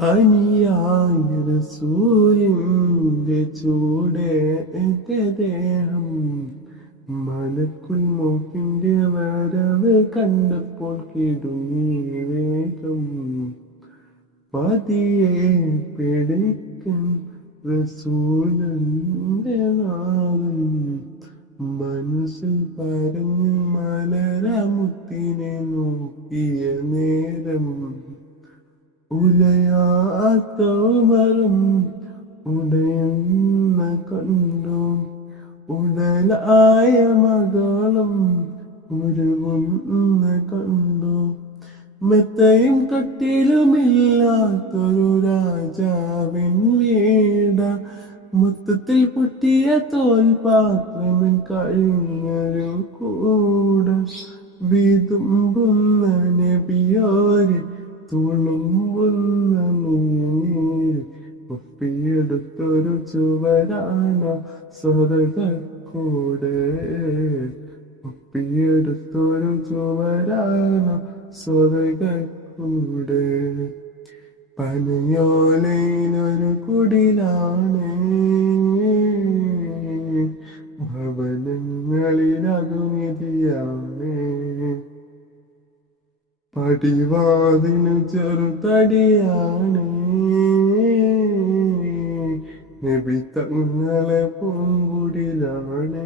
പനിയായ സൂര്യന്റെ ചൂടേറ്റ ദേഹം മലക്കുൽ മൗത്തിന്റെ വരവ് കണ്ടപ്പോൾ കിടുങ്ങി വേഗം പതിയെ പിടിക്കും റസൂലിന്റെ നാദം മനസ്സിൽ പറഞ്ഞു മലരമുത്തിനെ നോക്കിയ നേരം ഉലയാത്ത മരം ഉടയുന്ന കണ്ടു ഉടലായ മകളും ഉരുകുന്ന കണ്ടു മെത്തയും കട്ടിലുമില്ലാത്തൊരു രാജാവിൻ വീട മൊത്തത്തിൽ പൊട്ടിയ തോൽപാത്രമിൻ കഴിഞ്ഞൊരു കൂട വിതുമ്പുന്ന നബിയോരെ തുളുമ്പുന്ന നീര് ഒപ്പിയെടുത്തൊരു ചുവരാണ് സ്വർഗക്കൂട് ഒപ്പിയെടുത്തൊരു ചുവരാണ് സ്വർഗക്കൂട് പനയോലയിലൊരു കുടിലാണ് ഭവനങ്ങളിൽ അതുനിധിയാണ് പടിവാതിന് ചെറുതടിയാണ് നബി തങ്ങളെ പൂങ്കുടിലാണ്